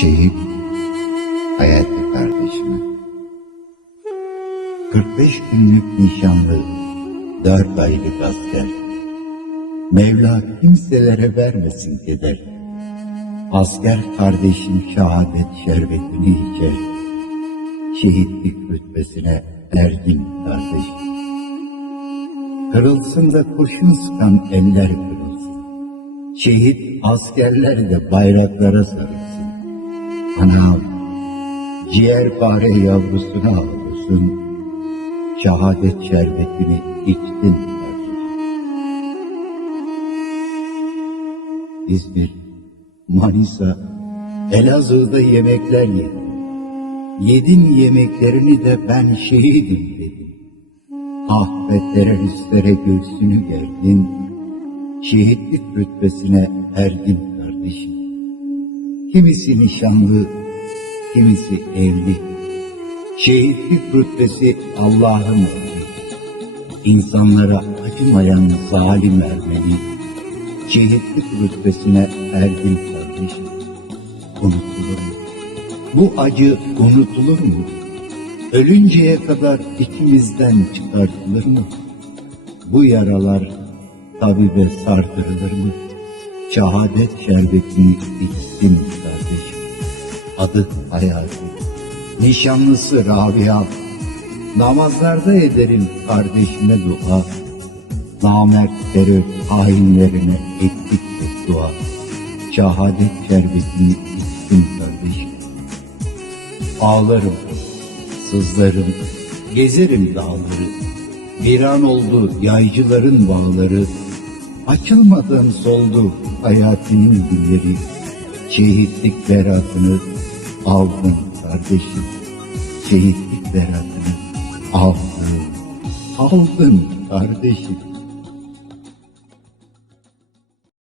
Şehit Hayati kardeşime 45 günlük nişanlı 4 aylık asker. Mevla kimselere vermesin keder. Asker kardeşim şehadet şerbetini içer. Şehitlik rütbesine ergin kardeşim Kırılsın da kurşun sıkan eller kırılsın. Şehit askerler de bayraklara sarılsın Anam, ciğer fare yavrusuna ağlıyorsun, şehadet şerbetini içtin kardeşim. İzmir, Manisa, Elazığ'da yemekler yedim. Yedin yemeklerini de ben şehidim dedim. Ah be teröristlere göğsünü gerdin, şehitlik rütbesine erdin kardeşim. Kimisi nişanlı, kimisi evli. Şehitlik rütbesi Allah'ın emri. İnsanlara acımayan zalim Ermeni, şehitlik rütbesine erdin kardeşim. Unutulur mu? Bu acı unutulur mu? Ölünceye kadar ikimizden çıkartılır mı? Bu yaralar tabibe sardırılır mı? Şehadet şerbetini içtim kardeşim. Adı Hayati, nişanlısı Rabia. Namazlarda ederim kardeşime dua. Namert terör hainlerine ettik dua. Şehadet şerbetini içtim kardeşim. Ağlarım, sızlarım, gezerim dağları. Bir an oldu yaycıların bağları, Açılmadan soldu hayatının gülleri. Şehitlik beratını aldın kardeşim. Şehitlik beratını aldın. Aldın kardeşim.